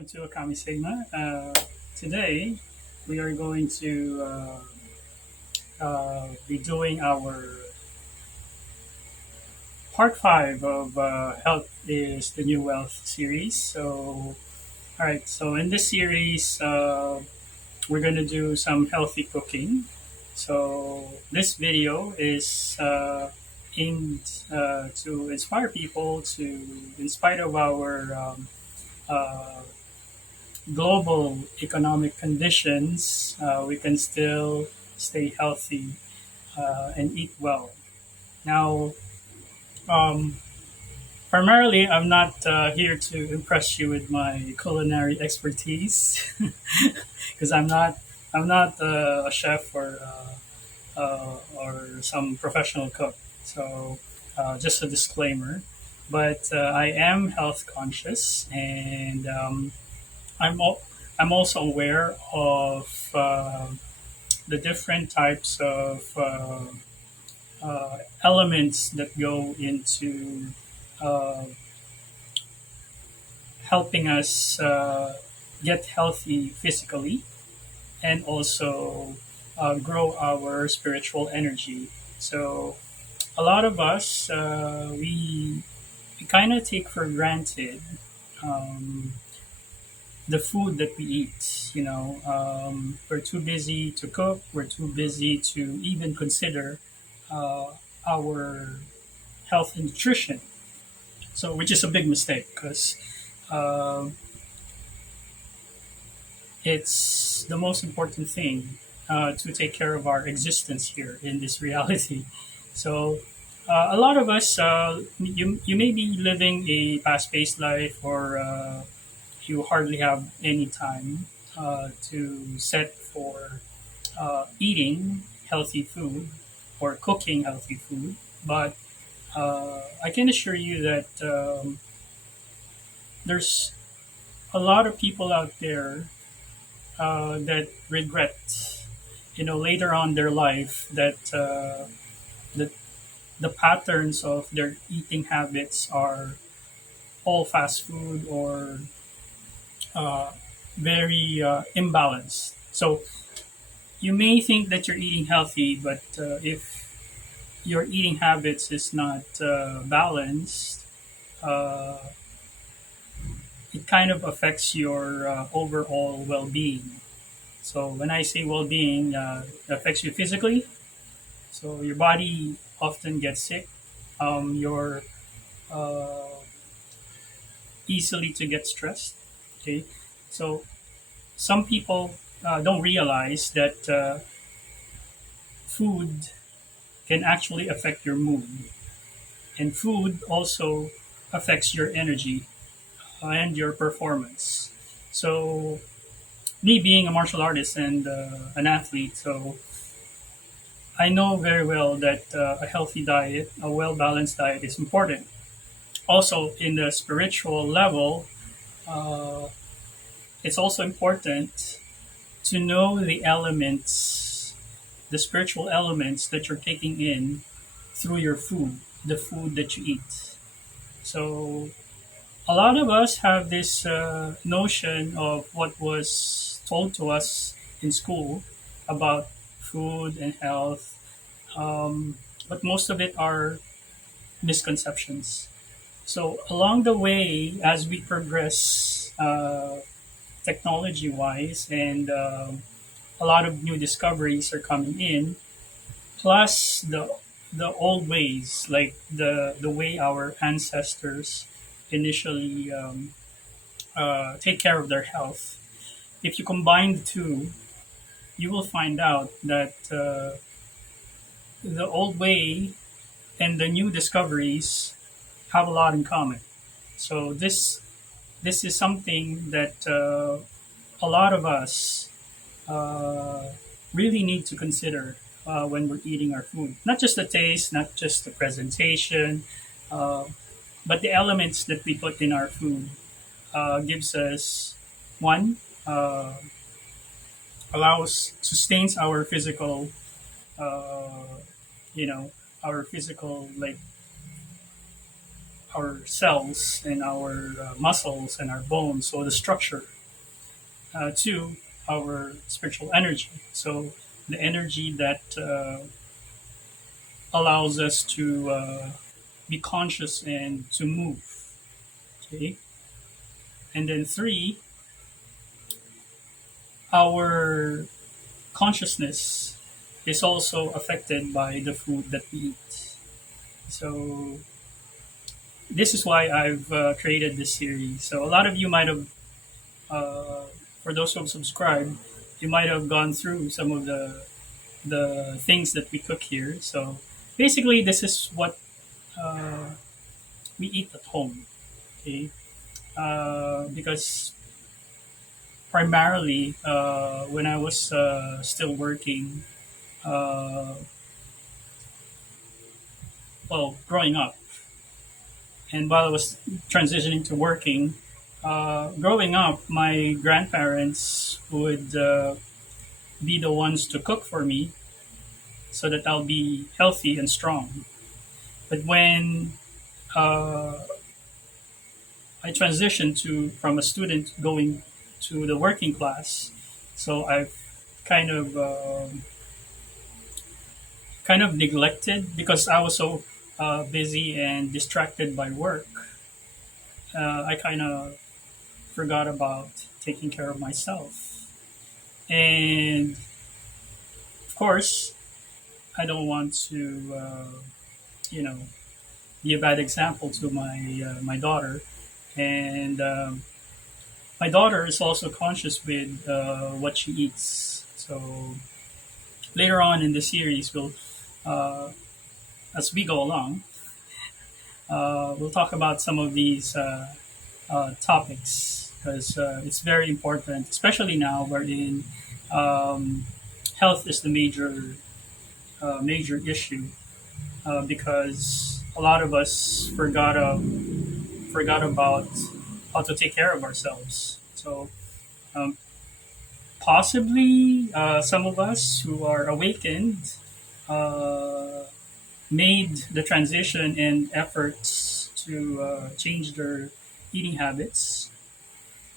welcome to ôKAMI.sigma. Today, we are going to be doing our part 5 of Health is the New Wealth series. All right, so in this series, we're going to do some healthy cooking. So, this video is aimed to inspire people to, in spite of our uh, global economic conditions, we can still stay healthy and eat well. Now, um, primarily, I'm not here to impress you with my culinary expertise because I'm not a chef or some professional cook. So, just a disclaimer. But I am health conscious, and I'm al- I'm also aware of the different types of elements that go into uh, helping us get healthy physically and also grow our spiritual energy. So a lot of us we kind of take for granted um, the food that we eat. We're too busy to cook. We're too busy to even consider uh, our health and nutrition. So, which is a big mistake because um it's the most important thing to take care of our existence here in this reality. So, a lot of us, you may be living a fast-paced life, or you hardly have any time to set for eating healthy food or cooking healthy food. But I can assure you that there's a lot of people out there that regret, later on their life that the, the patterns of their eating habits are all fast food or uh, very imbalanced. So you may think that you're eating healthy, but if your eating habits is not balanced, uh, it kind of affects your overall well-being. So when I say well-being, it affects you physically. So your body often gets sick. You're uh, easily to get stressed. Okay, so some people don't realize that food can actually affect your mood, and food also affects your energy and your performance. So me being a martial artist and an athlete, so I know very well that a healthy diet, a well balanced diet, is important. Also, in the spiritual level, uh, it's also important to know the elements, the spiritual elements that you're taking in through your food, the food that you eat. So, a lot of us have this notion of what was told to us in school about food and health, but most of it are misconceptions. So along the way, as we progress technology-wise, and a lot of new discoveries are coming in, plus the old ways, like the way our ancestors initially take care of their health. If you combine the two, you will find out that the old way and the new discoveries have a lot in common. So this is something that a lot of us uh, really need to consider when we're eating our food. Not just the taste, not just the presentation, uh, but the elements that we put in our food gives us one uh, allows sustains our physical, uh, you know, our physical like our cells and our muscles and our bones, so the structure, to our spiritual energy. So the energy that allows us to be conscious and to move. Okay, and then three, our consciousness is also affected by the food that we eat. So this is why I've created this series. So a lot of you might have, uh, for those who have subscribed, you might have gone through some of the things that we cook here. So basically, this is what uh, we eat at home. Okay, because primarily when I was still working, uh, well, growing up, and while I was transitioning to working, growing up, my grandparents would be the ones to cook for me so that I'll be healthy and strong. But when uh, I transitioned to from a student going to the working class, so I've kind of kind of neglected because I was so busy and distracted by work. I kind of forgot about taking care of myself, and of course, I don't want to, you know, be a bad example to my daughter, and my daughter is also conscious with what she eats. So later on in the series, we'll uh, as we go along, we'll talk about some of these topics because it's very important, especially now wherein um, health is the major issue because a lot of us forgot about how to take care of ourselves. So um, possibly some of us who are awakened uh, made the transition and efforts to change their eating habits.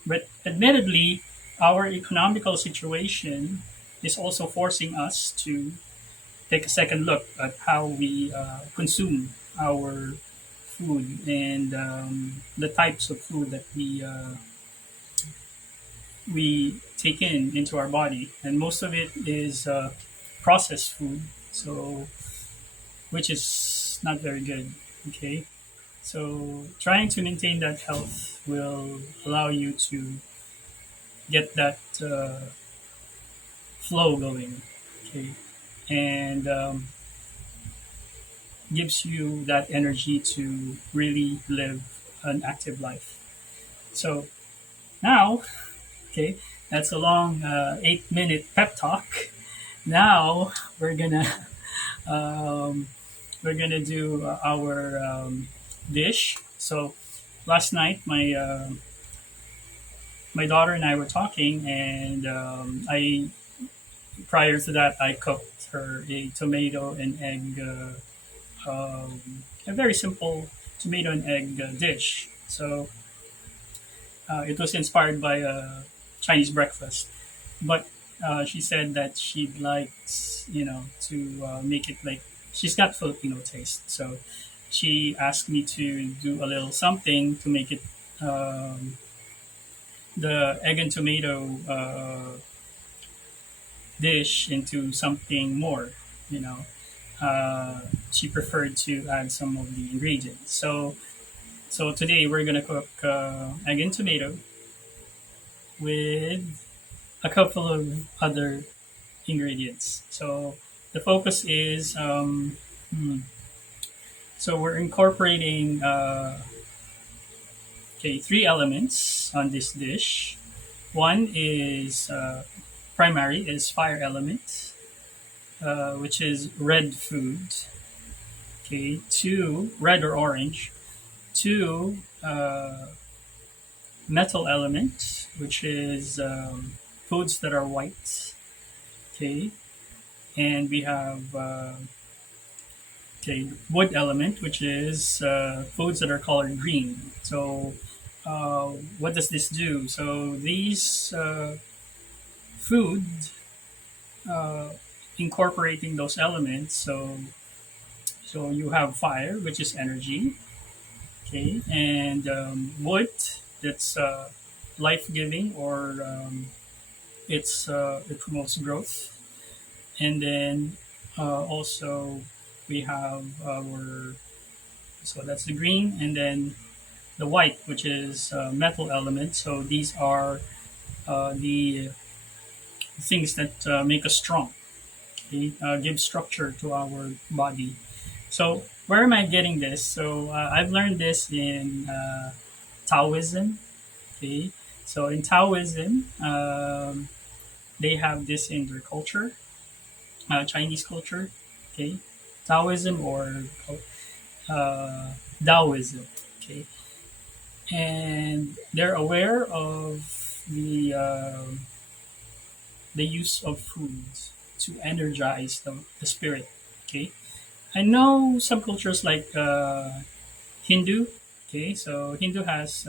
But admittedly, our economical situation is also forcing us to take a second look at how we consume our food and the types of food that we take into our body, and most of it is processed food, so which is not very good. Okay, so trying to maintain that health will allow you to get that flow going. Okay, and gives you that energy to really live an active life. So now, okay, that's a long 8 minute pep talk. Now um, we're gonna do our dish. So last night, my daughter and I were talking, and I prior to that I cooked her a tomato and egg, a very simple tomato and egg dish. So it was inspired by a Chinese breakfast, but she said that she'd likes, to make it like she's got Filipino taste. So she asked me to do a little something to make it um, the egg and tomato dish into something more. You know, she preferred to add some of the ingredients. So today we're gonna cook egg and tomato with a couple of other ingredients. So the focus is so we're incorporating okay, three elements on this dish. One is primary is fire element, which is red food. Okay, two red or orange. Two metal element, which is foods that are white. Okay, and we have Okay, wood element, which is foods that are colored green. So, uh, what does this do? So, these food uh, incorporating those elements. So you have fire, which is energy. Okay, and wood, that's life giving, or it promotes growth. And then also we have our, so that's the green, and then the white, which is metal element. So these are the things that make us strong. Okay? Give structure to our body. So where am I getting this? So I've learned this in Taoism. Okay, so in Taoism, they have this in their culture, Chinese culture. Okay, Taoism or uh, Taoism. Okay, and they're aware of the use of foods to energize the spirit. Okay, I know some cultures like Hindu. Okay, so Hindu has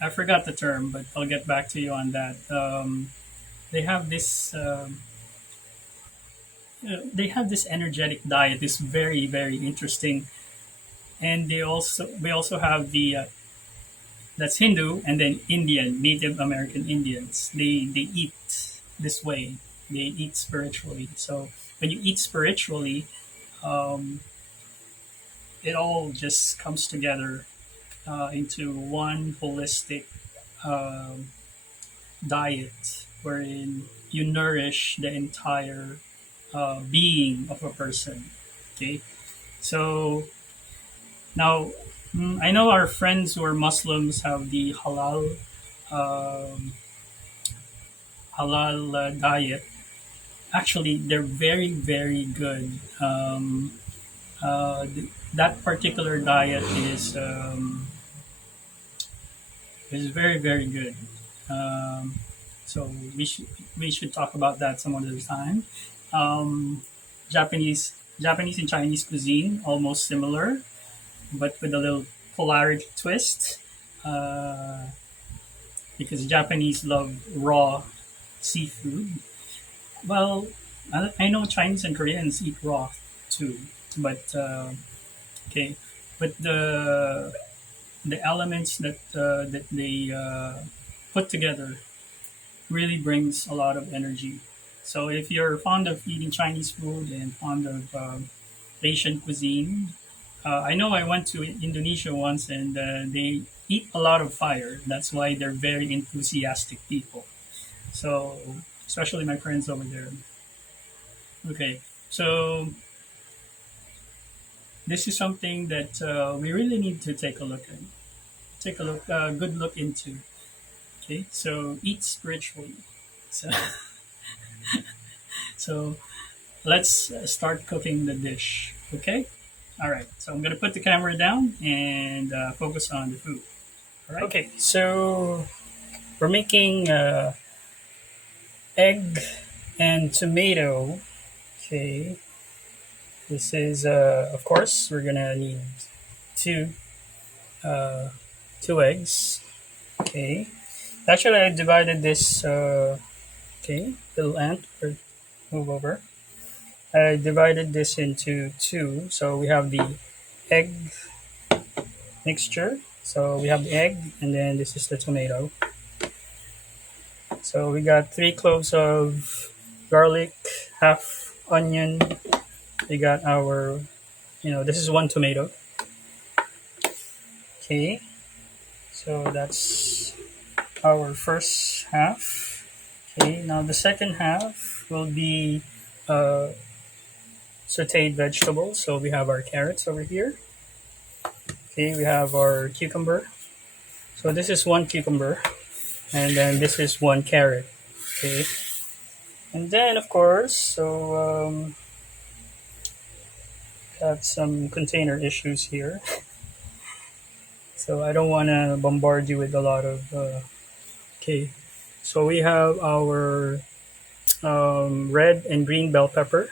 I forgot the term, but I'll get back to you on that. They have this they have this energetic diet. It's very interesting, and we also have the that's Hindu, and then Indian Native American Indians. They eat this way. They eat spiritually. So when you eat spiritually, um, it all just comes together into one holistic um, diet wherein you nourish the entire being of a person. Okay, so now I know our friends who are Muslims have the um, halal diet. Actually, they're very good. That particular diet is very good. Um, so we should talk about that some other time. Um, Japanese and Chinese cuisine almost similar, but with a little polarity twist. Uh, because Japanese love raw seafood. Well, I know Chinese and Koreans eat raw too, but okay, but the elements that they put together really brings a lot of energy. So if you're fond of eating Chinese food and fond of Asian cuisine, I know I went to Indonesia once and they eat a lot of fire. That's why they're very enthusiastic people. So especially my friends over there. Okay, so this is something that we really need to take a look, good look into. Okay, so eat spiritually. So, so let's start cooking the dish. Okay, all right. So I'm gonna put the camera down and focus on the food. All right. Okay, so we're making egg and tomato. Okay, this is of course we're gonna need two uh, two eggs. Okay, actually I divided this. Okay, little ant, or move over. I divided this into two. So we have the egg mixture. So we have the egg, and then this is the tomato. So we got 3 cloves of garlic, half onion. We got our, this is one tomato. Okay, so that's our first half. Okay, now the second half will be uh, sauteed vegetables. So we have our carrots over here. Okay, we have our cucumber. So this is one cucumber, and then this is one carrot. Okay, and then of course, so got some container issues here. So I don't want to bombard you with a lot of. Okay, so we have our red and green bell pepper.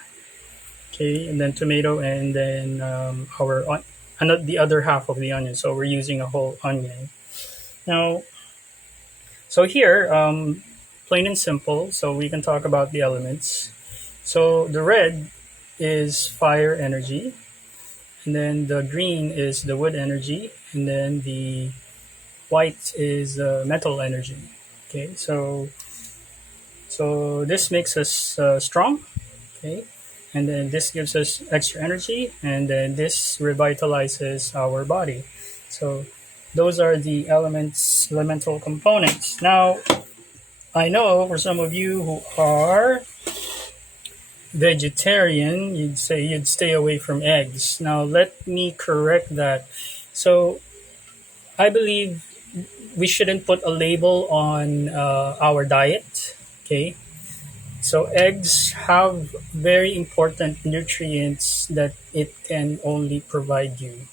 Okay, and then tomato, and then the other half of the onion. So we're using a whole onion. Now, so here, plain and simple. So we can talk about the elements. So the red is fire energy, and then the green is the wood energy, and then the white is metal energy. Okay, so this makes us strong. Okay, and then this gives us extra energy, and then this revitalizes our body. So those are the elemental components. Now, I know for some of you who are vegetarian, you'd say you'd stay away from eggs. Now, let me correct that. So, I believe we shouldn't put a label on our diet. Okay. So, eggs have very important nutrients that it can only provide you.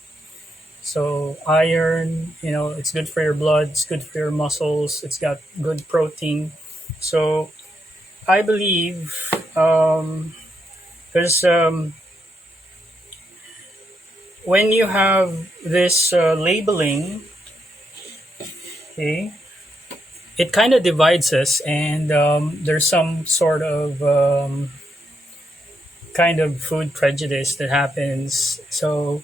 So, iron, it's good for your blood, it's good for your muscles, it's got good protein. So, I believe because when you have this labeling, okay, it kind of divides us, and there's some sort of kind of food prejudice that happens. So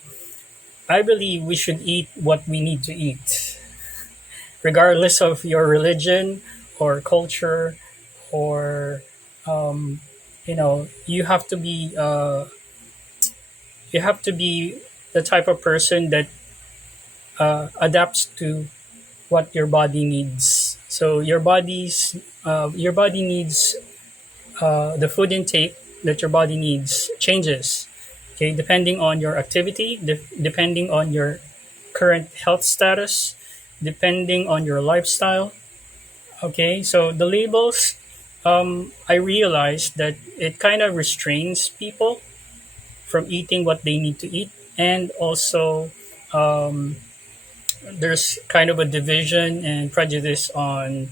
I believe we should eat what we need to eat, regardless of your religion or culture, or you have to be the type of person that adapts to what your body needs. So your body needs the food intake that your body needs changes. Okay, depending on your activity, depending on your current health status, depending on your lifestyle. Okay, so the labels, I realized that it kind of restrains people from eating what they need to eat, and also um, there's kind of a division and prejudice on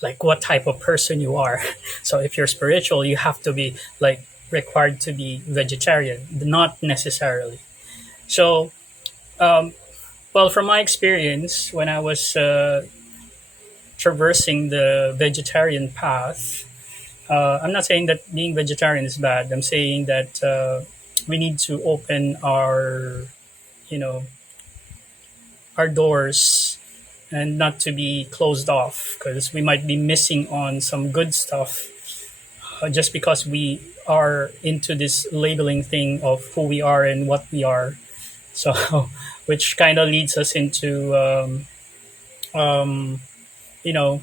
like what type of person you are. So if you're spiritual, you have to be like required to be vegetarian, not necessarily. So well, from my experience, when I was traversing the vegetarian path, I'm not saying that being vegetarian is bad. I'm saying that we need to open you know our doors and not to be closed off, because we might be missing on some good stuff just because we are into this labeling thing of who we are and what we are. So which kind of leads us into um, you know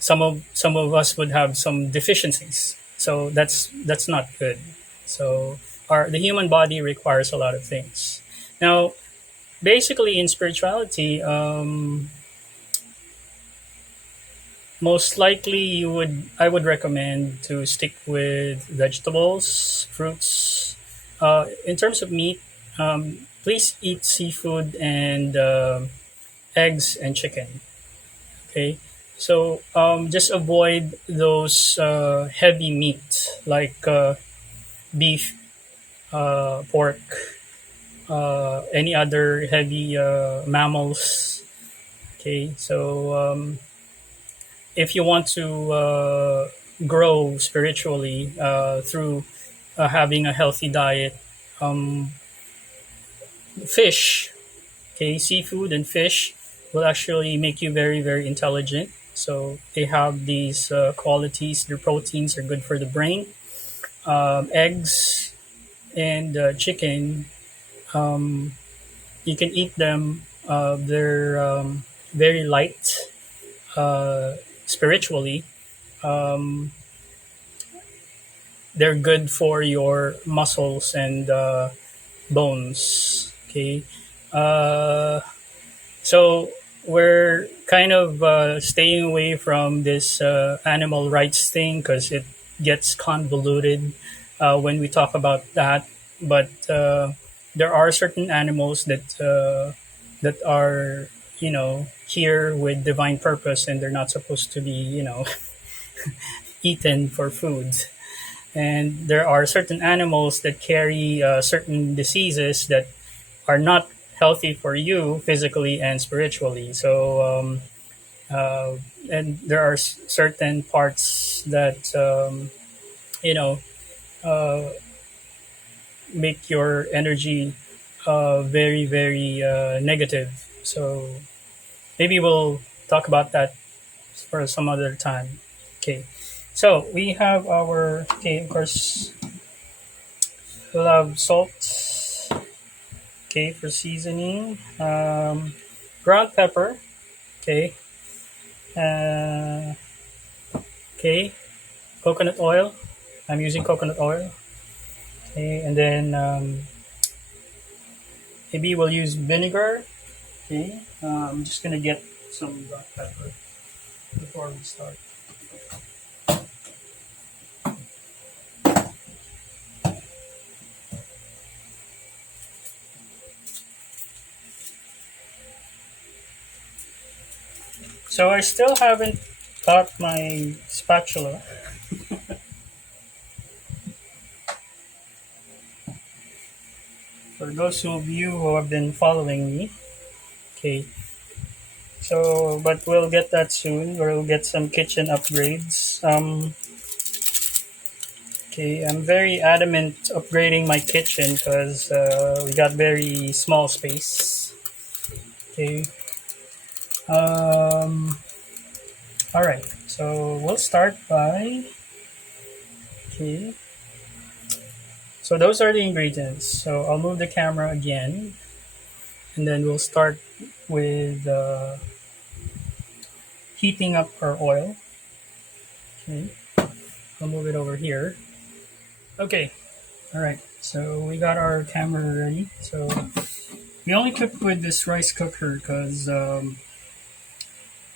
some of us would have some deficiencies, so that's not good. So the human body requires a lot of things. Now, basically in spirituality, most likely I would recommend to stick with vegetables, fruits. In terms of meat, please eat seafood and eggs and chicken. Okay, so just avoid those heavy meat like beef, pork, any other heavy mammals. Okay, so if you want to grow spiritually through having a healthy diet, um, fish, okay, seafood and fish will actually make you very, very intelligent. So they have these qualities. Their proteins are good for the brain. Eggs and chicken, um, you can eat them. They're very light spiritually. Um, they're good for your muscles and bones. Okay. Uh, So we're kind of staying away from this animal rights thing because it gets convoluted when we talk about that. But there are certain animals that are here with divine purpose, and they're not supposed to be eaten for food. and there are certain animals that carry certain diseases that are not healthy for you physically and spiritually. So uh, and there are certain parts that you know uh, make your energy very very negative. So maybe we'll talk about that for some other time. Okay, so we have our, okay, of course, we'll have salt, okay, for seasoning, ground pepper, okay, uh, okay, coconut oil. I'm using coconut oil. Okay, and then maybe we'll use vinegar. Okay, I'm just gonna get some black pepper before we start. So I still haven't got my spatula. For those of you who have been following me, okay. So, but we'll get that soon. We'll get some kitchen upgrades. Okay, I'm very adamant upgrading my kitchen because we got very small space. Okay. Um, all right. So we'll start by, okay. So those are the ingredients. So I'll move the camera again, and then we'll start with heating up our oil. Okay. I'll move it over here. Okay. All right. So we got our camera ready. So we only cook with this rice cooker because,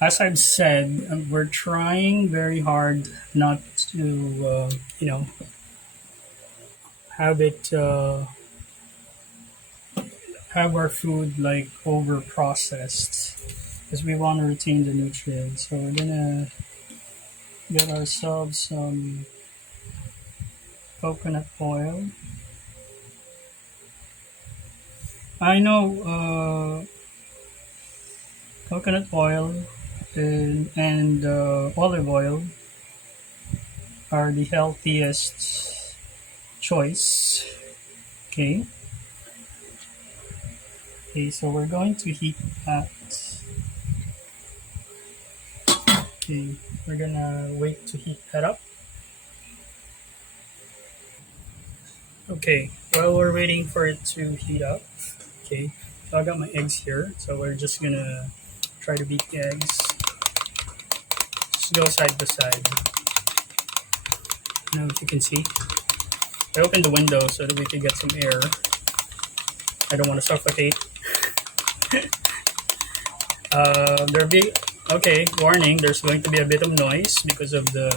as I've said, we're trying very hard not to, have it have our food like over processed because we want to retain the nutrients. So we're gonna get ourselves some coconut oil. I know coconut oil and olive oil are the healthiest choice. Okay. Okay, so we're going to heat that. Okay, we're gonna wait to heat that up. Okay, while we're waiting for it to heat up, okay, so I got my eggs here. So we're just gonna try to beat the eggs. Just go side by side. I don't know if you can see. I opened the window so that we could get some air. I don't want to suffocate. There be Okay. Warning: there's going to be a bit of noise because of the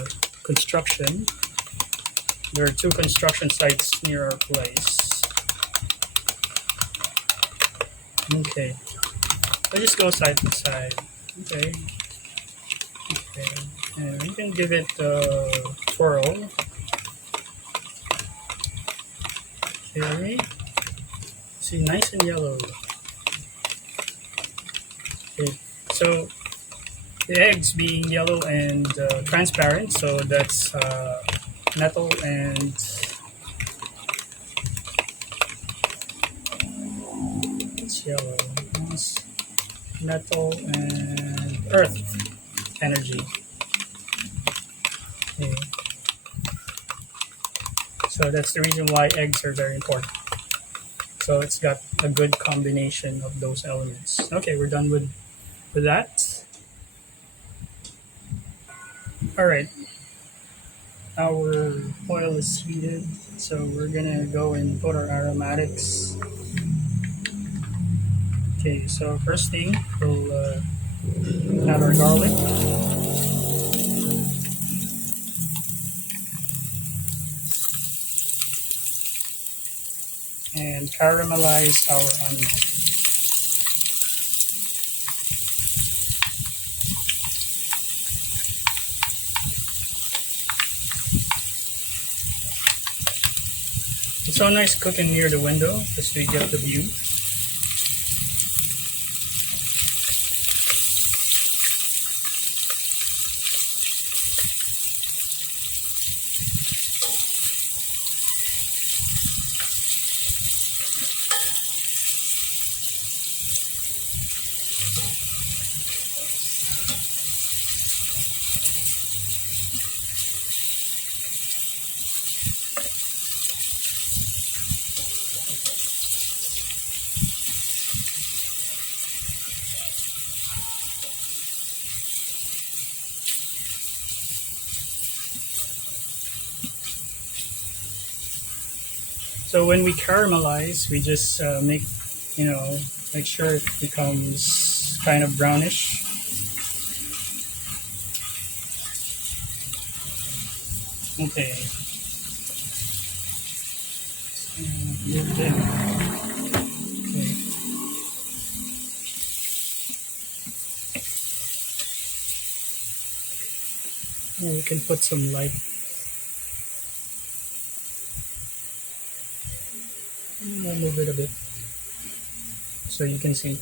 construction. There are two construction sites near our place. Okay. So just go side to side. Okay. Okay. And you can give it a twirl. Okay. See, nice and yellow. Okay. So the eggs being yellow and transparent, so that's metal and it's yellow. It's metal and earth energy. Okay. So that's the reason why eggs are very important. So it's got a good combination of those elements. Okay, we're done with that. All right, our oil is heated, so we're gonna go and put our aromatics. Okay, so first thing, we'll add our garlic. And caramelize our onion. It's so nice cooking near the window just to get the view. So when we caramelize, we just make sure it becomes kind of brownish. Okay. Okay. And we can put some light. I'll move it a bit so you can see.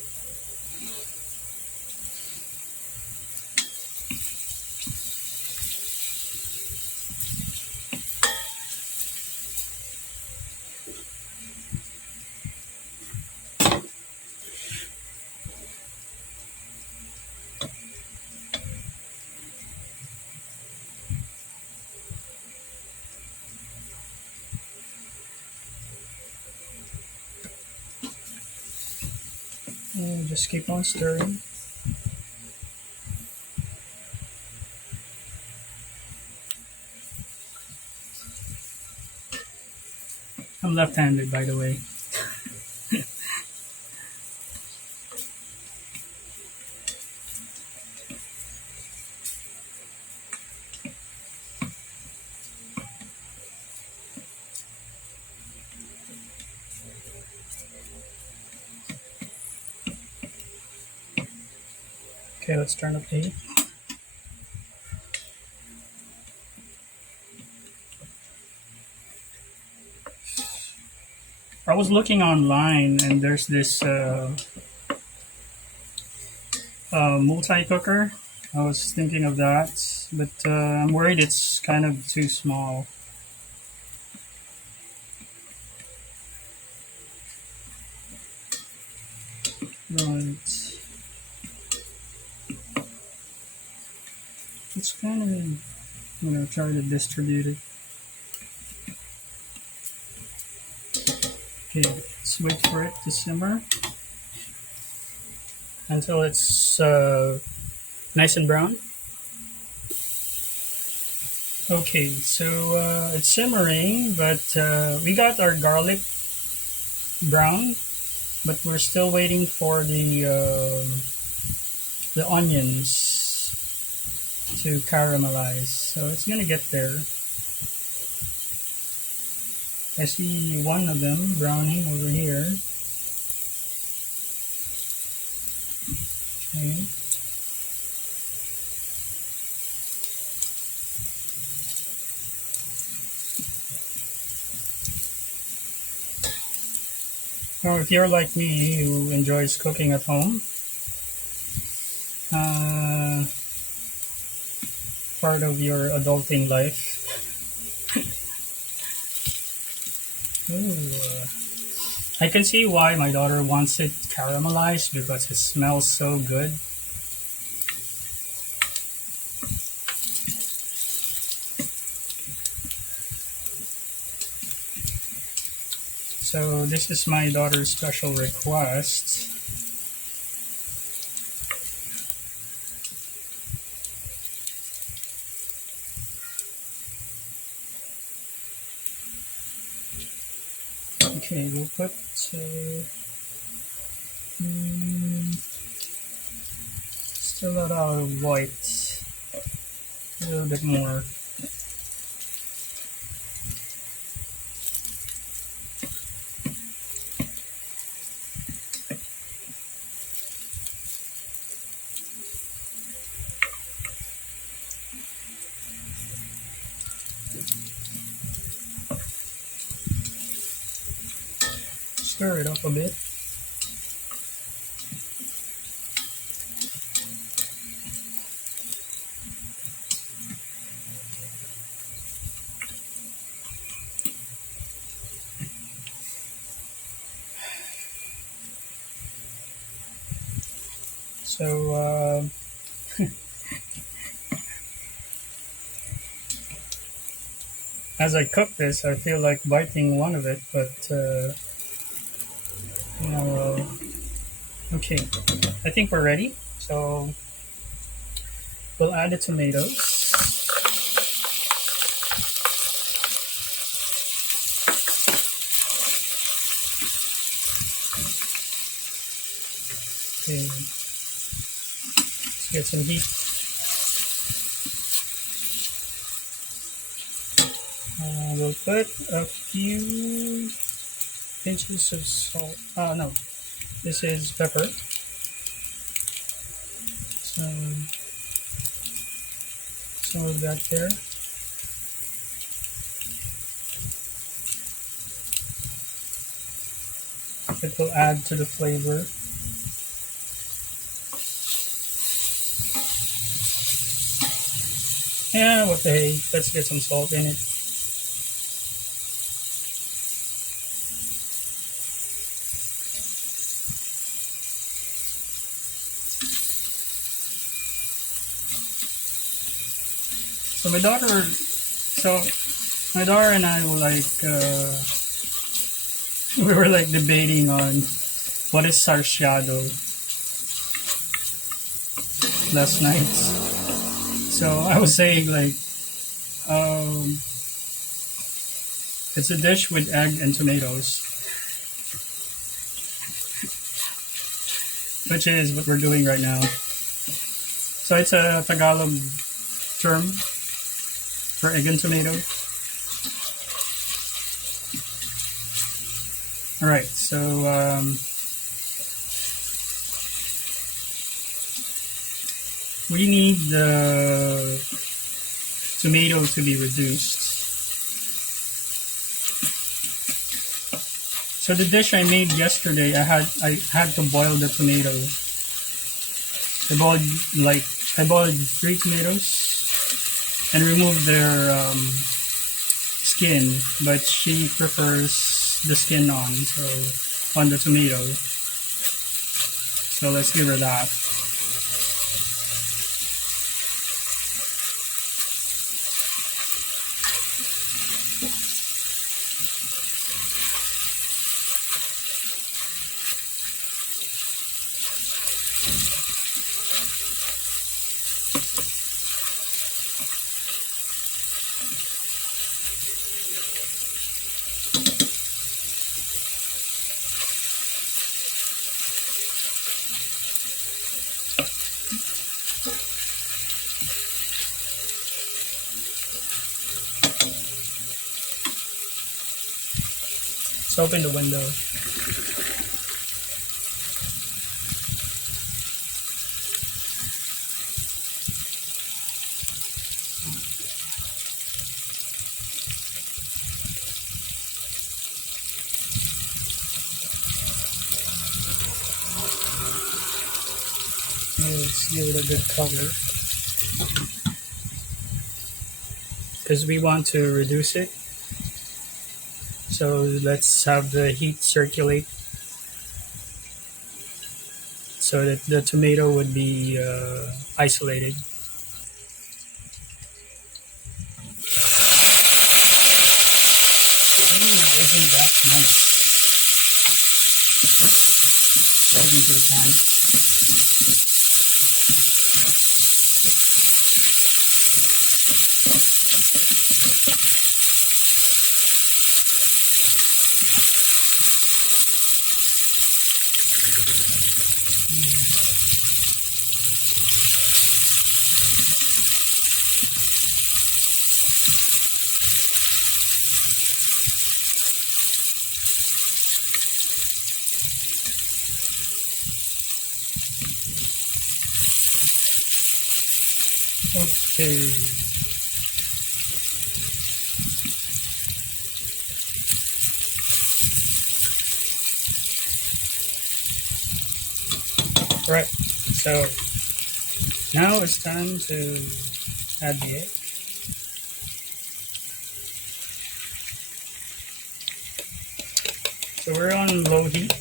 And just keep on stirring. I'm left-handed, by the way. Okay, let's turn up the heat. I was looking online and there's this multi-cooker. I was thinking of that, but I'm worried it's kind of too small. Right. It's kind of, try to distribute it. Okay, let's wait for it to simmer until it's nice and brown. Okay, so it's simmering, but we got our garlic brown, but we're still waiting for the onions to caramelize. So it's gonna get there. I see one of them browning over here. Okay. Now, if you're like me who enjoys cooking at home, part of your adulting life. Ooh. I can see why my daughter wants it caramelized because it smells so good. So this is my daughter's special request. Okay, we'll put still a lot of white, a little bit more. stir it up a bit. So as I cook this, I feel like biting one of it, but okay. I think we're ready. So we'll add the tomatoes. Okay. Let's get some heat. We'll put a few pinches of salt. No, this is pepper. Some of that there. It will add to the flavor. Yeah, what the hey, let's get some salt in it. So my daughter and I were like, we were like debating on what is sarsiado last night. So I was saying like, it's a dish with egg and tomatoes, which is what we're doing right now. So it's a Tagalog term for egg and tomato. All right, so we need the tomato to be reduced. So the dish I made yesterday, I had to boil the tomato. I boiled 3 tomatoes and removed their skin, but she prefers the skin on the tomato. So let's give her that. Let's open the window. Let's give it a good color, because we want to reduce it. So let's have the heat circulate so that the tomato would be isolated. Isn't that nice? Put it into the pan. Okay. Right. So now it's time to add the egg. So we're on low heat.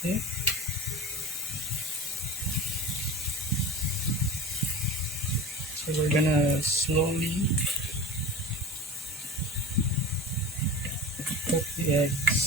Okay. So we're gonna slowly cook the eggs.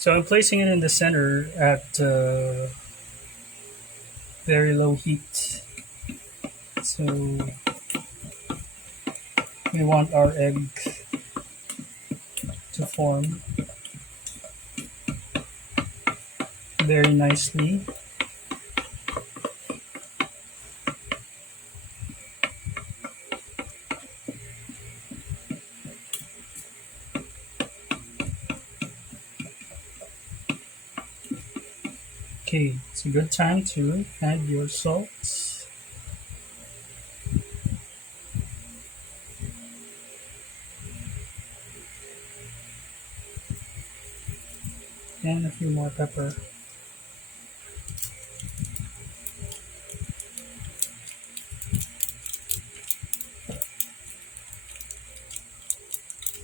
So I'm placing it in the center at very low heat. So we want our egg to form very nicely. Okay, it's a good time to add your salt. And a few more pepper.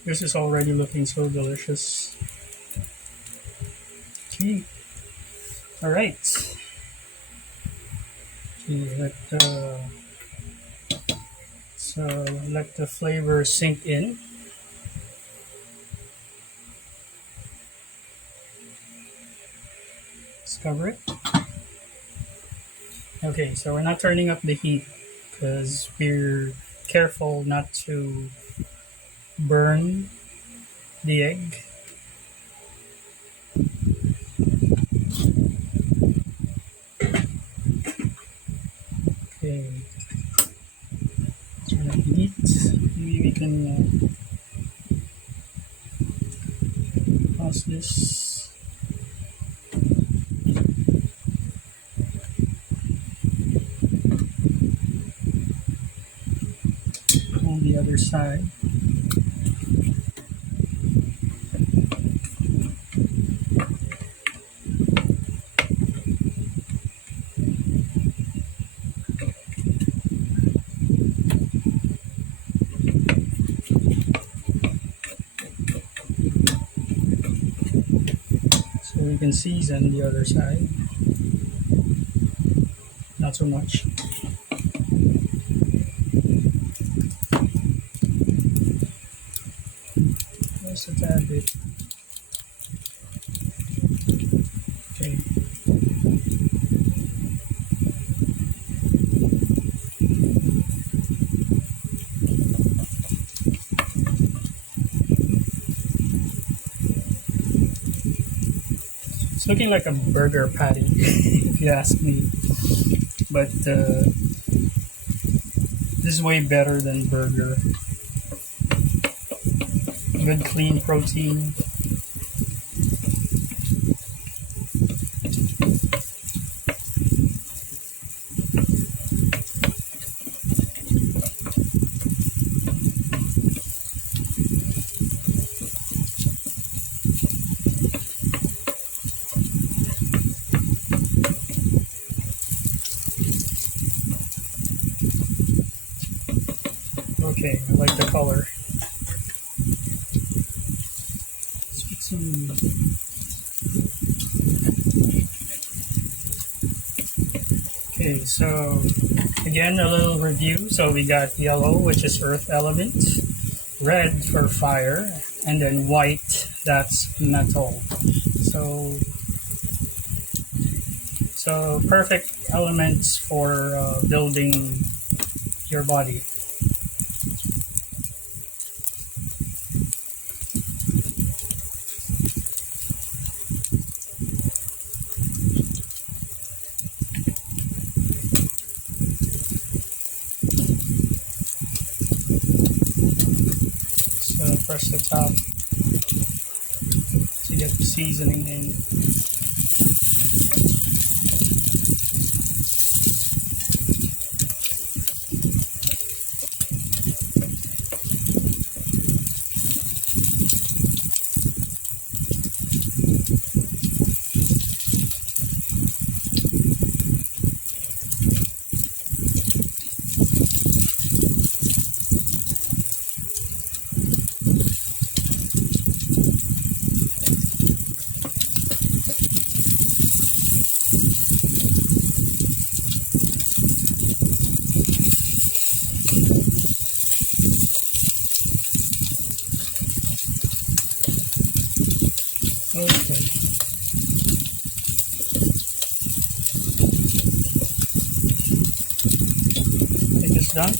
This is already looking so delicious. Okay. Alright. Okay, let the flavor sink in. Let's cover it. Okay, so we're not turning up the heat because we're careful not to burn the egg. Okay, turn up the heat. Maybe we can pause this. On the other side. So we can season the other side. Not so much. Just a tad bit. Okay. It's looking like a burger patty, if you ask me. But this is way better than burger. Good clean protein. Okay, I like the color. Let's get some. Okay, so again, a little review. So we got yellow, which is earth element, red for fire, and then white, that's metal. So, so perfect elements for building your body. So press the top to get the seasoning in. Okay. It is done.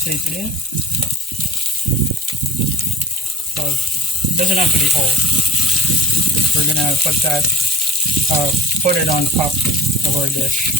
Take it in. Well, it doesn't have to be whole. We're gonna put it on top of our dish.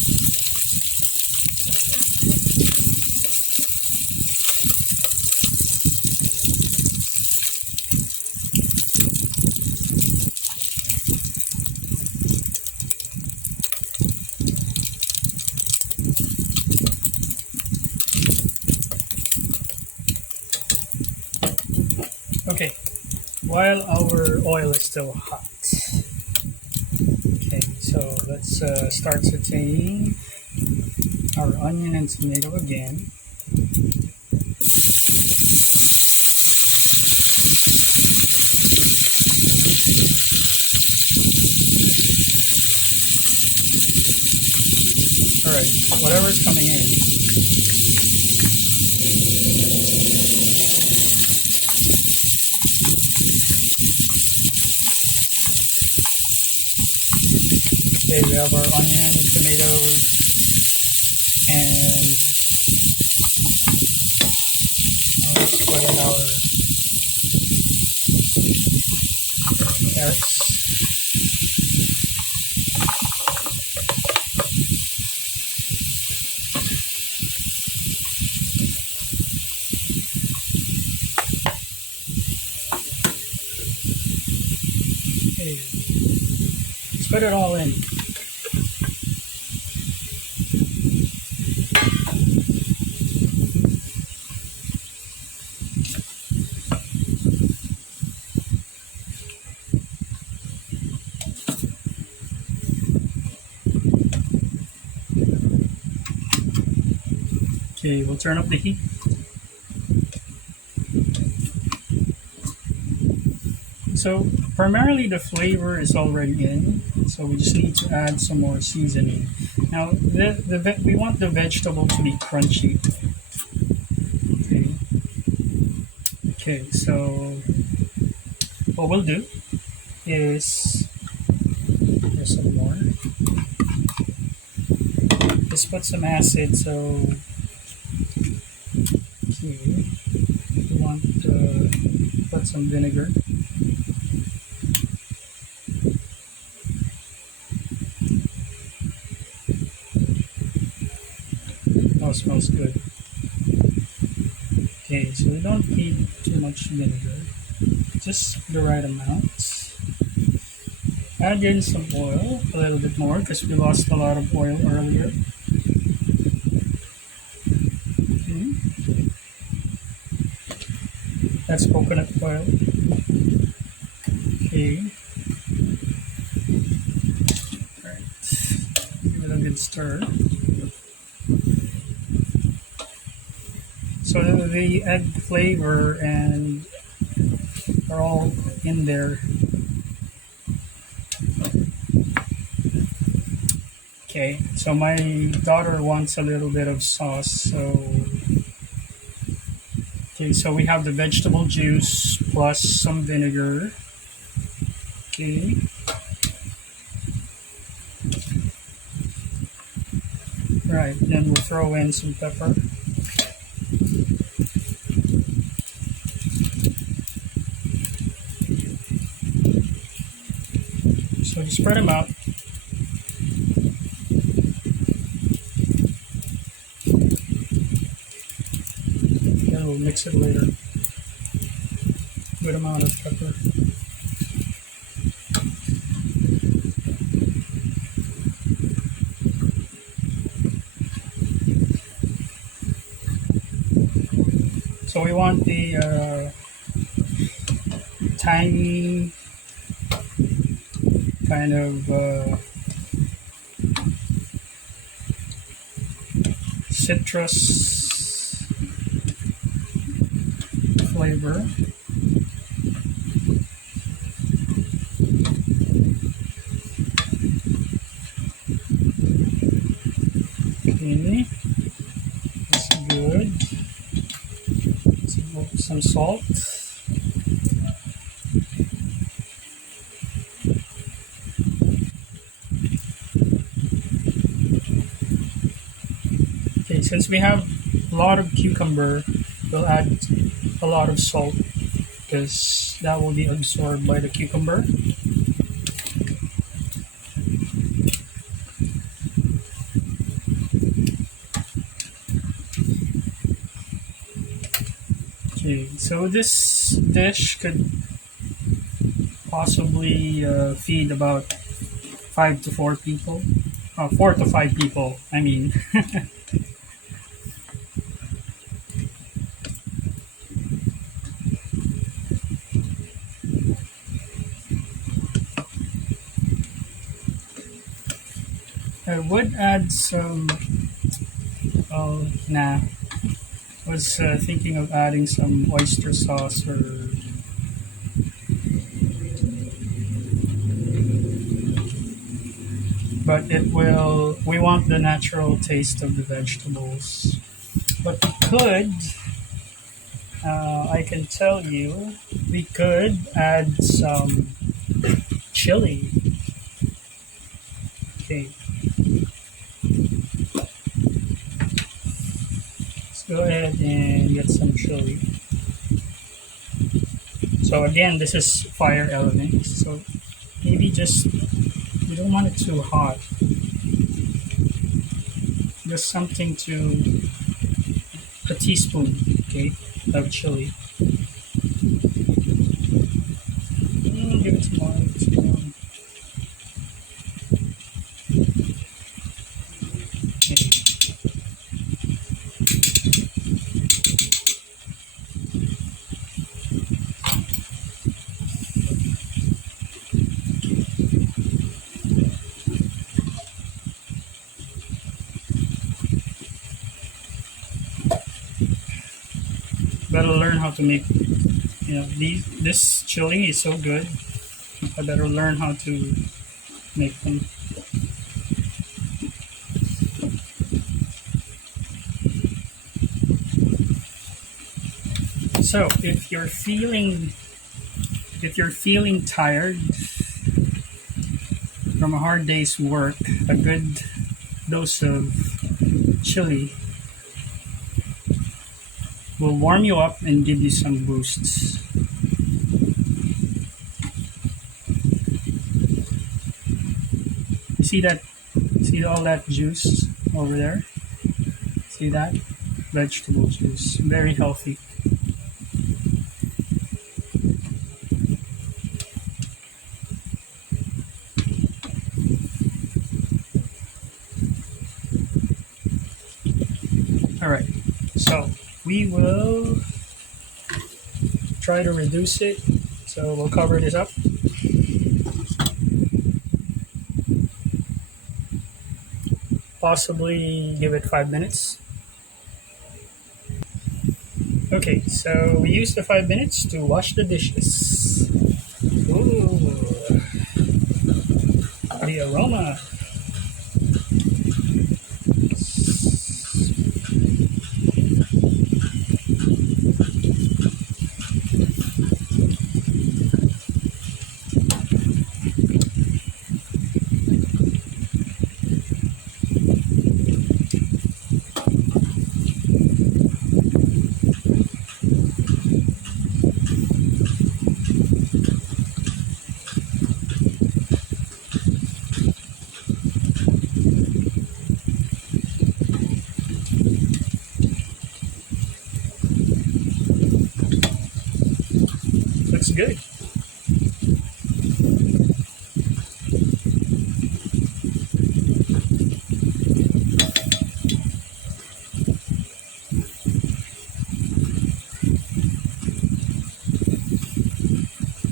Okay, while our oil is still hot. Okay, so let's start sauteing our onion and tomato again. Alright, whatever's coming in. Okay, we have our onion, tomatoes, and let's put in our carrots. Okay, let's put it all in. Okay, we'll turn up the heat. So primarily the flavor is already in, so we just need to add some more seasoning. Now we want the vegetable to be crunchy. Okay. Okay, so what we'll do is there's some more. Just put some acid. So okay, we want to put some vinegar. Oh, smells good. Okay, so we don't need too much vinegar, just the right amount. Add in some oil, a little bit more because we lost a lot of oil earlier. Okay. That's coconut oil. Okay. Alright. Give it a good stir. So the egg flavor and are all in there. Okay, so my daughter wants a little bit of sauce, so okay, so we have the vegetable juice plus some vinegar. Okay, right, then we'll throw in some pepper. So you spread them out. Then we'll mix it later. Good amount of pepper. So we want the tangy kind of citrus flavor. Okay, that's good. Some salt. Okay, since we have a lot of cucumber, we'll add a lot of salt because that will be absorbed by the cucumber. Okay, so this dish could possibly feed about 5 to 4 people. 4 to 5 people, I mean. I would add some. Oh, nah. I was thinking of adding some oyster sauce or. But it will. We want the natural taste of the vegetables. But we could. I can tell you, we could add some chili. Okay. Let's go ahead and get some chili. So again, this is fire elements. So maybe just we don't want it too hot. Just something to a teaspoon, okay, of chili. Give it some more. Okay. Better learn how to make. This chili is so good. I better learn how to make them. So if you're feeling tired from a hard day's work, a good dose of chili will warm you up and give you some boosts. See that? See all that juice over there? See that? Vegetable juice. Very healthy. Alright, so we will try to reduce it. So we'll cover this up. Possibly give it 5 minutes. Okay, so we use the 5 minutes to wash the dishes. Ooh, the aroma. Looks good.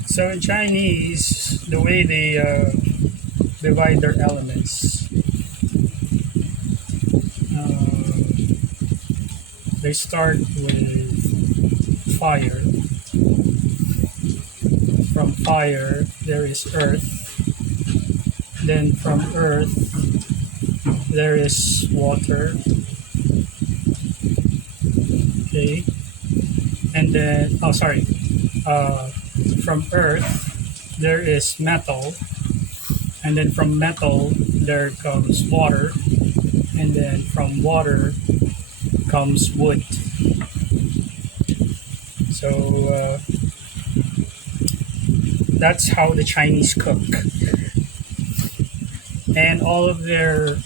So in Chinese, the way they divide their elements, uh, they start with fire. From fire, there is earth. Then from earth, there is water. Okay. And then, oh, sorry. From earth, there is metal. And then from metal, there comes water. And then from water comes wood. So that's how the Chinese cook. And all of their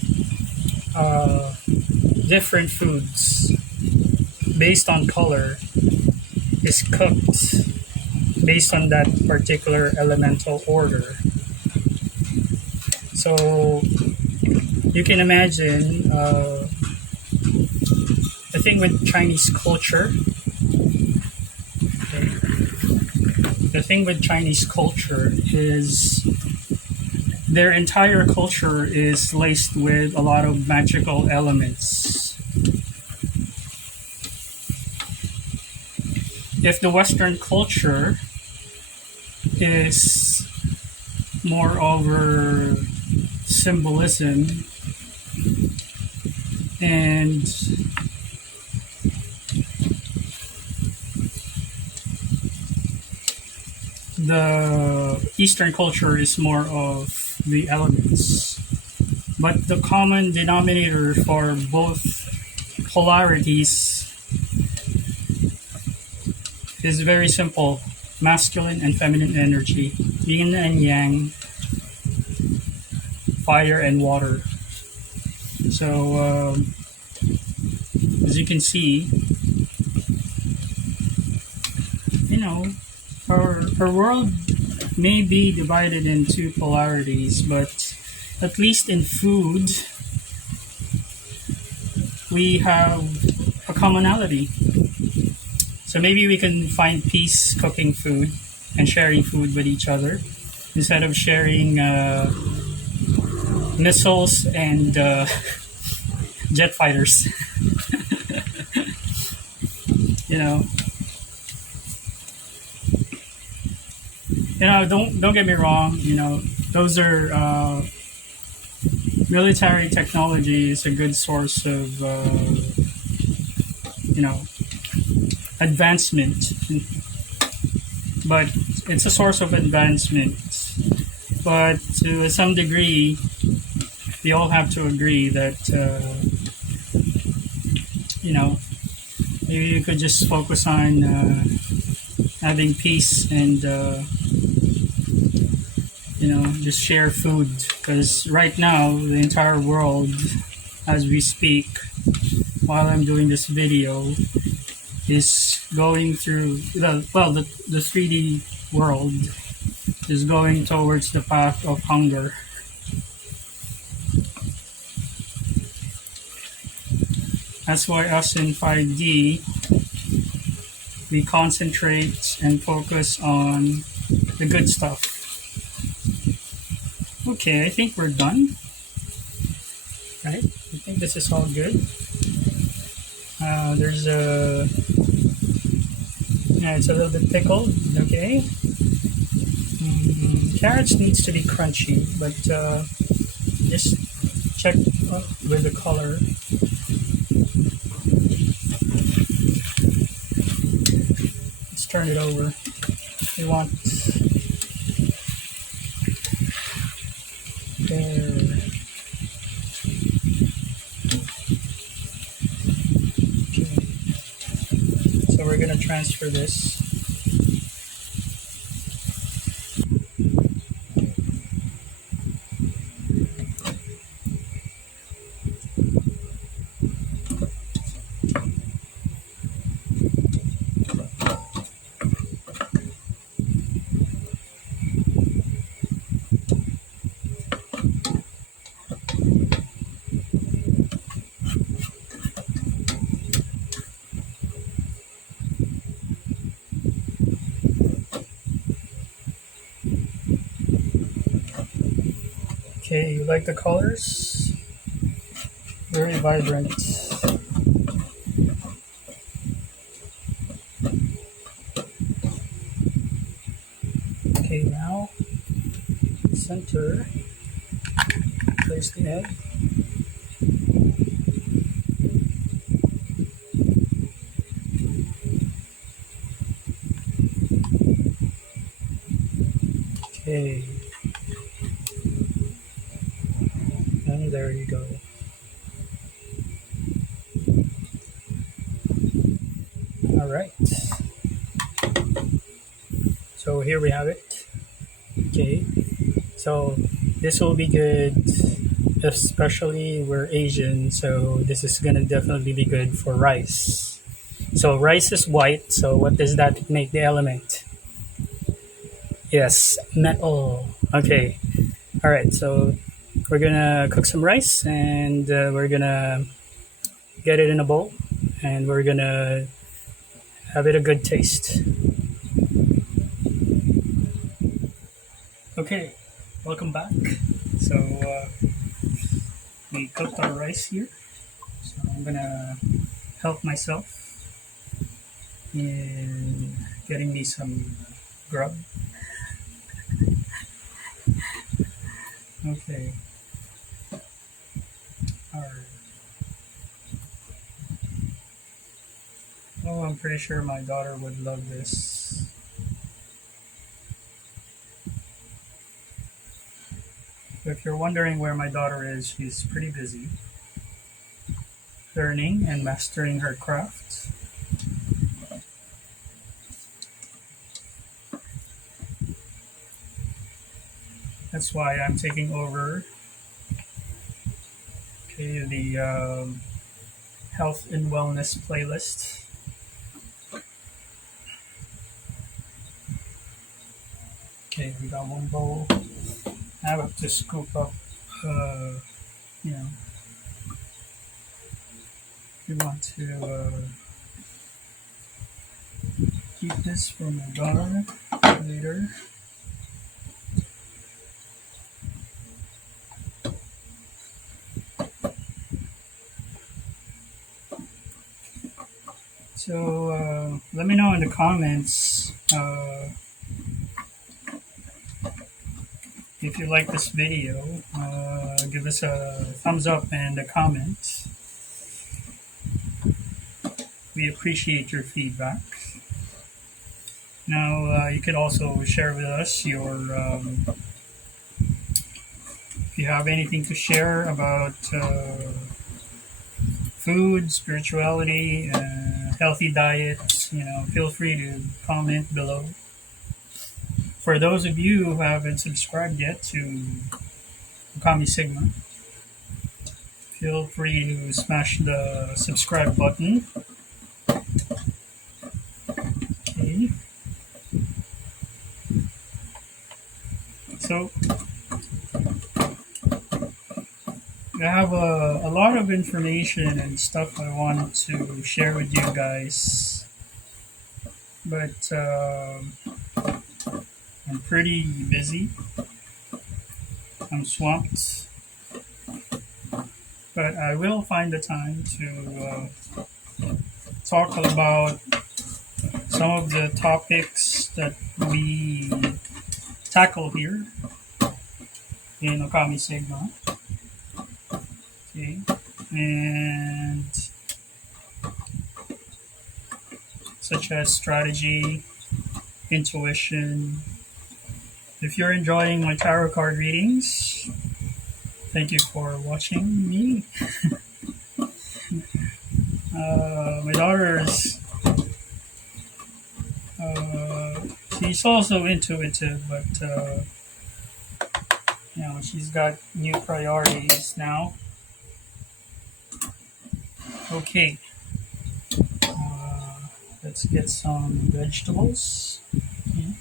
different foods based on color is cooked based on that particular elemental order. So you can imagine the thing with Chinese culture. The thing with Chinese culture is their entire culture is laced with a lot of magical elements. If the Western culture is more over symbolism and the Eastern culture is more of the elements. But the common denominator for both polarities is very simple: masculine and feminine energy, yin and yang, fire and water. So, as you can see, you know, our world may be divided into polarities, but at least in food, we have a commonality. So maybe we can find peace cooking food and sharing food with each other instead of sharing missiles and jet fighters. you know, don't get me wrong. Those are military technology is a good source of advancement, but it's a source of advancement. But to some degree, we all have to agree that maybe you could just focus on having peace and just share food, because right now the entire world, as we speak, while I'm doing this video, is going through the 3D world is going towards the path of hunger. That's why us in 5D, we concentrate and focus on the good stuff. Okay, I think we're done. Right? I think this is all good. There's a Yeah, it's a little bit pickled. Okay. Carrots needs to be crunchy, but just check with the color. Let's turn it over. We want there. Okay. So we're gonna transfer this. Okay, you like the colors? Very vibrant. Okay, now center. Place the egg. Okay. And there you go. All right. So here we have it. Okay. So this will be good, especially we're Asian. So this is gonna definitely be good for rice. So rice is white. So what does that make the element? Yes, metal. Okay. All right. So we're gonna cook some rice, and we're gonna get it in a bowl, and we're gonna have it a good taste. Okay, welcome back. So we cooked our rice here. So I'm gonna help myself in getting me some grub. Okay. All right. Oh, I'm pretty sure my daughter would love this. If you're wondering where my daughter is, she's pretty busy learning and mastering her craft. That's why I'm taking over the health and wellness playlist. Okay, we got one bowl. I have to scoop up, you know, if you want to keep this for my daughter later. So let me know in the comments if you like this video. Give us a thumbs up and a comment. We appreciate your feedback. Now you can also share with us your if you have anything to share about food, spirituality, healthy diets. Feel free to comment below. For those of you who haven't subscribed yet to ôKAMI.sigma, feel free to smash the subscribe button. Okay. So I have a lot of information and stuff I want to share with you guys, but I'm pretty busy. I'm swamped, but I will find the time to talk about some of the topics that we tackle here in ôKAMI.sigma. Okay, and such as strategy, intuition. If you're enjoying my tarot card readings, thank you for watching me. My daughter's she's also intuitive, but she's got new priorities now. Okay, let's get some vegetables. Okay.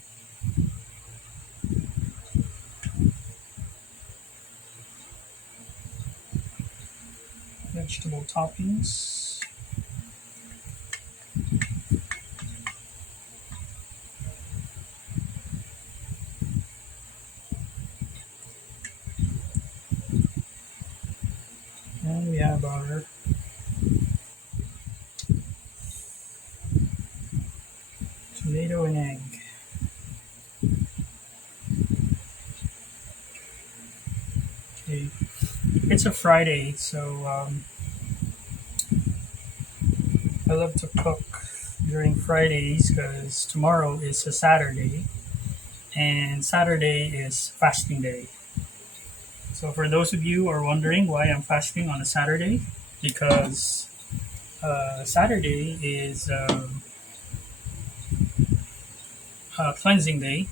Vegetable toppings. And we have our tomato and egg. Okay. It's a Friday, so I love to cook during Fridays because tomorrow is a Saturday, and Saturday is fasting day. So for those of you who are wondering why I'm fasting on a Saturday, because Saturday is a cleansing day.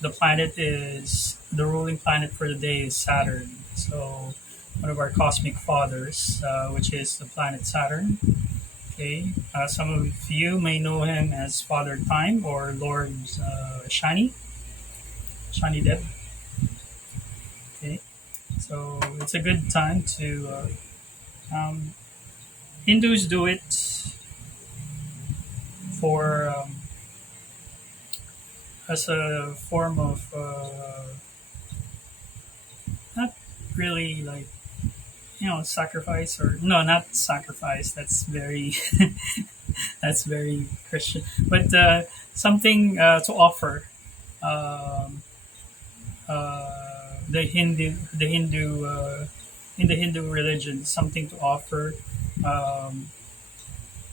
The ruling planet for the day is Saturn. So one of our cosmic fathers, which is the planet Saturn. Okay, some of you may know him as Father Time or Lord Shani Dev. Okay, so it's a good time to Hindus do it for as a form of not really like sacrifice, or no, not sacrifice, that's very that's very Christian, but something to offer the Hindu in the Hindu religion, something to offer,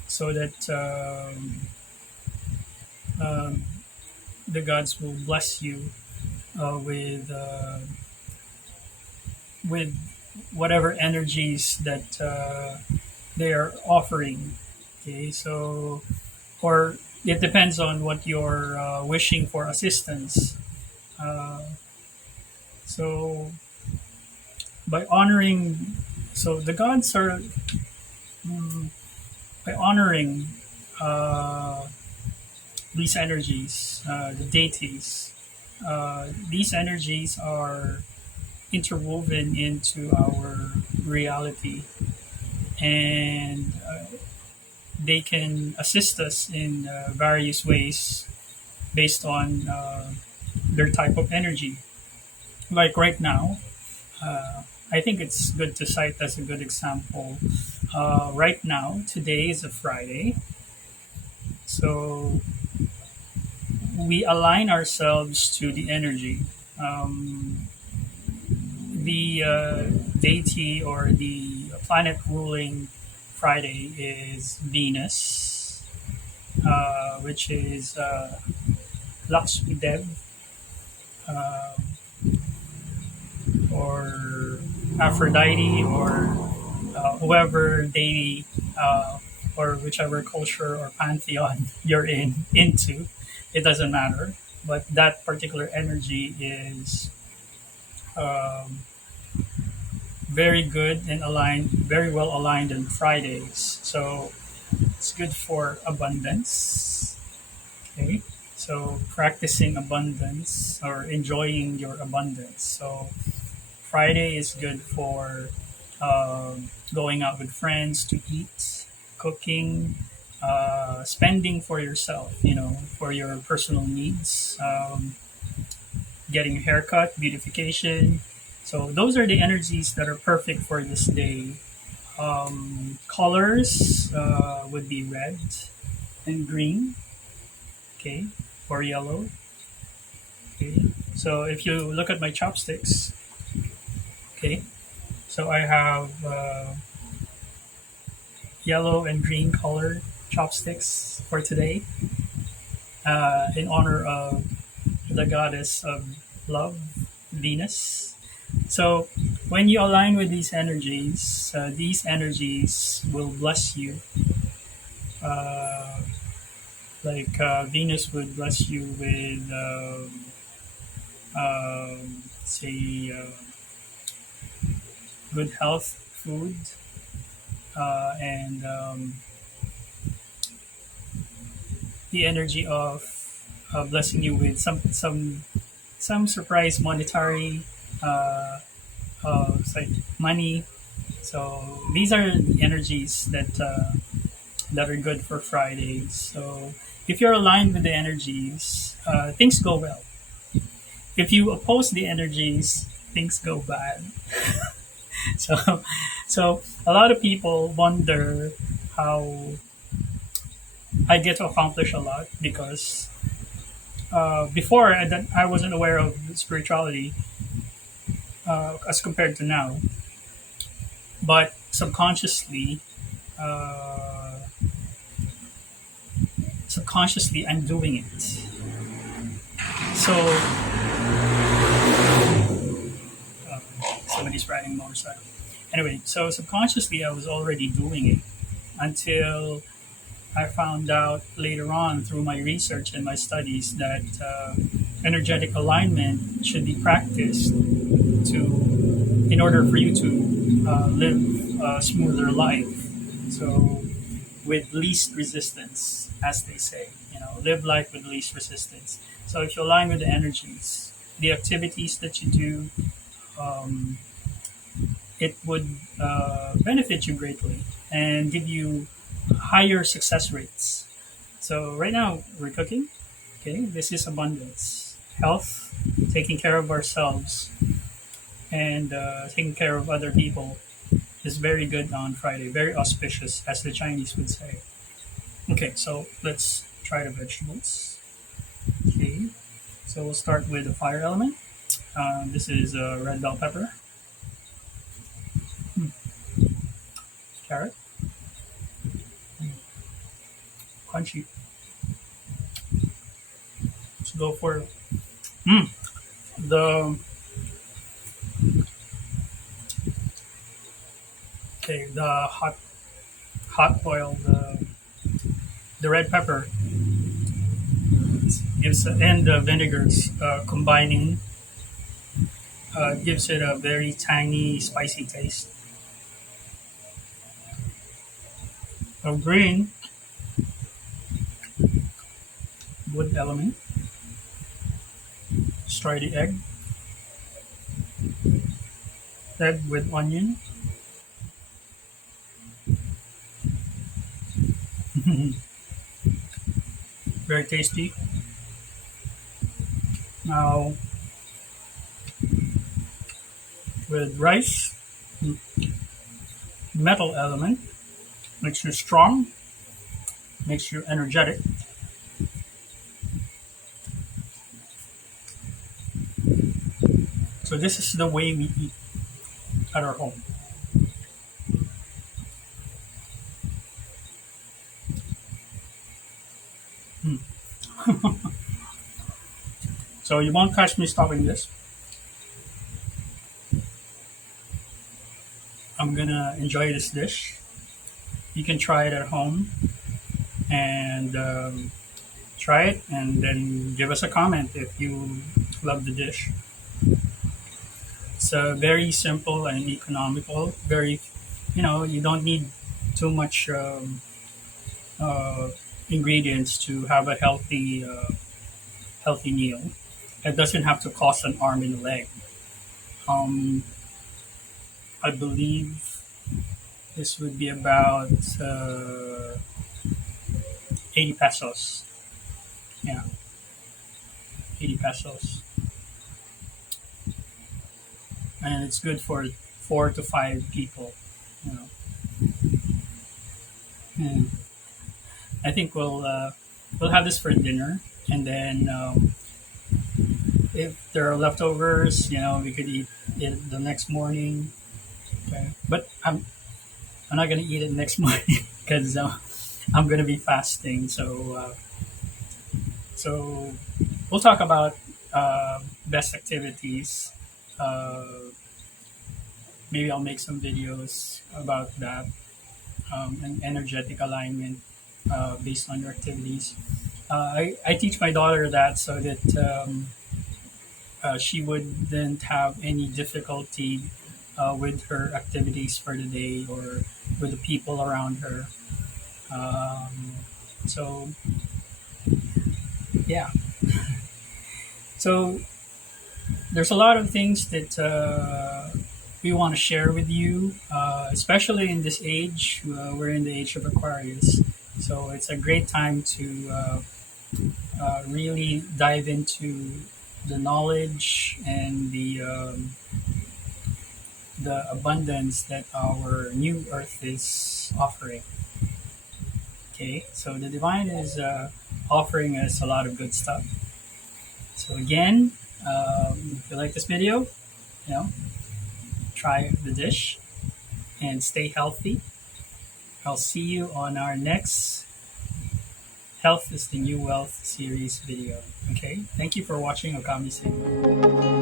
so that the gods will bless you with whatever energies that they are offering. Okay, so or it depends on what you're wishing for assistance. Uh, so by honoring, so the gods are by honoring these energies, the deities. These energies are interwoven into our reality, and they can assist us in various ways based on their type of energy. Like right now, I think it's good to cite as a good example. Right now, today is a Friday, so we align ourselves to the energy. The deity or the planet ruling Friday is Venus, which is Lakshmi Dev, uh, or Aphrodite, or whoever deity or whichever culture or pantheon you're into. It doesn't matter, but that particular energy is um, very good and aligned, very well aligned on Fridays. So it's good for abundance. Okay, so practicing abundance or enjoying your abundance. So Friday is good for going out with friends to eat, cooking, spending for yourself, for your personal needs, getting a haircut, beautification. So those are the energies that are perfect for this day. Colors would be red, and green, okay, or yellow. Okay. So if you look at my chopsticks, okay, so I have yellow and green colored chopsticks for today, in honor of the goddess of love, Venus. So when you align with these energies will bless you. Uh, Venus would bless you with, say, good health, food, and the energy of blessing you with some surprise monetary, uh, like money. So these are the energies that are good for Fridays. So if you're aligned with the energies, things go well. If you oppose the energies, things go bad. So, so a lot of people wonder how I get to accomplish a lot because before I wasn't aware of spirituality as compared to now, but uh, subconsciously I'm doing it. So somebody's riding a motorcycle. Anyway, so subconsciously I was already doing it until I found out later on through my research and my studies that energetic alignment should be practiced in order for you to live a smoother life. So with least resistance, as they say, live life with least resistance. So if you align with the energies, the activities that you do, um, it would benefit you greatly and give you higher success rates. So right now we're cooking. Okay, this is abundance, health, taking care of ourselves, and taking care of other people is very good on Friday. Very auspicious, as the Chinese would say. Okay, so let's try the vegetables. Okay, so we'll start with the fire element. This is red bell pepper, carrot, crunchy. Let's go for the the hot oil, the red pepper gives and the vinegars combining gives it a very tangy, spicy taste. Of green, wood element. Let's try the egg with onion. Very tasty. Now with rice, metal element makes you strong, makes you energetic. So this is the way we eat at our home. So you won't catch me stopping this. I'm gonna enjoy this dish. You can try it at home and try it, and then give us a comment if you love the dish. It's very simple and economical. Very, you don't need too much uh, ingredients to have a healthy meal. It doesn't have to cost an arm and a leg. Um, I believe this would be about 80 pesos. Yeah, 80 pesos. And it's good for 4 to 5 people. You know. Yeah. I think we'll have this for dinner, and then if there are leftovers, we could eat it the next morning. Okay, but I'm not gonna eat it next morning because I'm gonna be fasting. So we'll talk about best activities. Uh, Maybe I'll make some videos about that, and energetic alignment based on your activities. I teach my daughter that so that she wouldn't have any difficulty with her activities for the day or with the people around her. Um, so yeah, so there's a lot of things that we want to share with you, especially in this age. We're in the age of Aquarius, so it's a great time to really dive into the knowledge and the abundance that our new Earth is offering. Okay, so the divine is offering us a lot of good stuff. So again, if you like this video, you know, try the dish and stay healthy. I'll see you on our next Health is the New Wealth series video. Okay, thank you for watching Okami-sigma.